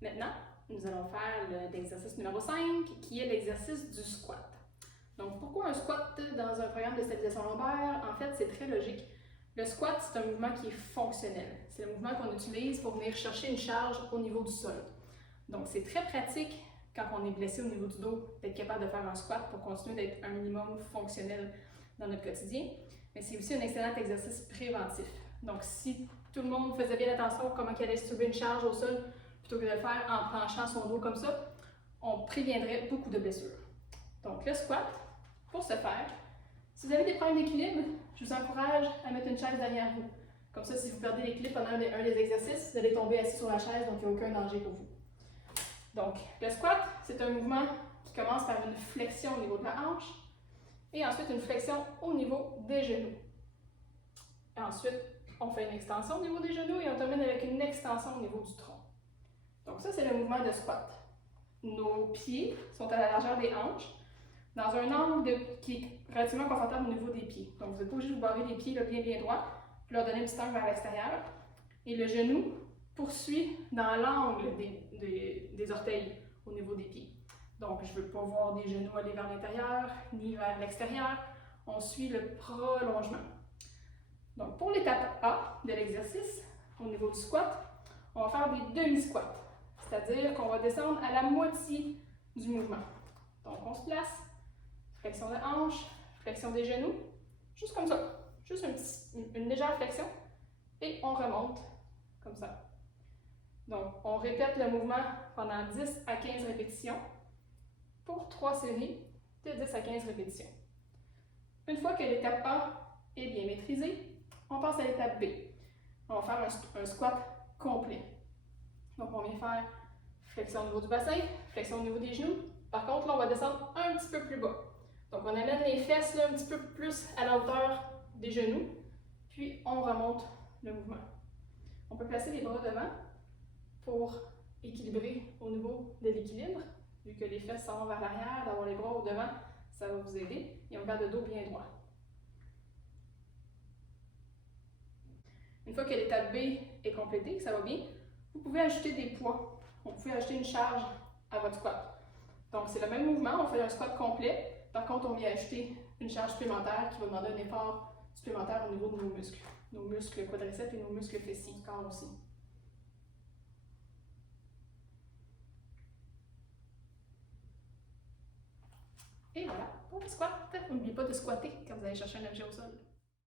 Maintenant, nous allons faire l'exercice numéro 5 qui est l'exercice du squat. Donc, pourquoi un squat dans un programme de stabilisation lombaire? En fait, c'est très logique. Le squat, c'est un mouvement qui est fonctionnel. C'est le mouvement qu'on utilise pour venir chercher une charge au niveau du sol. Donc, c'est très pratique quand on est blessé au niveau du dos d'être capable de faire un squat pour continuer d'être un minimum fonctionnel dans notre quotidien. Mais c'est aussi un excellent exercice préventif. Donc, si tout le monde faisait bien attention à comment il allait distribuer une charge au sol plutôt que de le faire en penchant son dos comme ça, on préviendrait beaucoup de blessures. Donc, le squat, pour ce faire, si vous avez des problèmes d'équilibre, je vous encourage à mettre une chaise derrière vous. Comme ça, si vous perdez l'équilibre pendant un des exercices, vous allez tomber assis sur la chaise, donc il n'y a aucun danger pour vous. Donc, le squat, c'est un mouvement qui commence par une flexion au niveau de la hanche et ensuite une flexion au niveau des genoux. Et ensuite, on fait une extension au niveau des genoux et on termine avec une extension au niveau du tronc. Donc ça, c'est le mouvement de squat. Nos pieds sont à la largeur des hanches, dans un angle qui est relativement confortable au niveau des pieds. Donc vous n'êtes pas obligé de vous barrer les pieds là, bien droits, puis leur donner un petit angle vers l'extérieur. Et le genou poursuit dans l'angle des orteils au niveau des pieds. Donc je ne veux pas voir des genoux aller vers l'intérieur ni vers l'extérieur. On suit le prolongement. Donc pour l'étape A de l'exercice, au niveau du squat, on va faire des demi-squats. C'est-à-dire qu'on va descendre à la moitié du mouvement. Donc on se place, flexion de hanche, flexion des genoux, juste comme ça. Juste une légère flexion et on remonte comme ça. Donc on répète le mouvement pendant 10 à 15 répétitions pour 3 séries de 10 à 15 répétitions. Une fois que l'étape A est bien maîtrisée, on passe à l'étape B. On va faire un squat complet. Donc on vient faire flexion au niveau du bassin, flexion au niveau des genoux. Par contre, là, on va descendre un petit peu plus bas. Donc on amène les fesses là, un petit peu plus à la hauteur des genoux, puis on remonte le mouvement. On peut placer les bras devant pour équilibrer au niveau de l'équilibre. Vu que les fesses s'en vont vers l'arrière, d'avoir les bras au devant, ça va vous aider. Et on garde le dos bien droit. Une fois que l'étape B est complétée, que ça va bien, vous pouvez ajouter des poids. Vous pouvez ajouter une charge à votre squat. Donc c'est le même mouvement, on fait un squat complet. Par contre, on vient ajouter une charge supplémentaire qui va demander un effort supplémentaire au niveau de nos muscles quadriceps et nos muscles fessiers, corps aussi. Et voilà, pour le squat, n'oubliez pas de squatter quand vous allez chercher un objet au sol.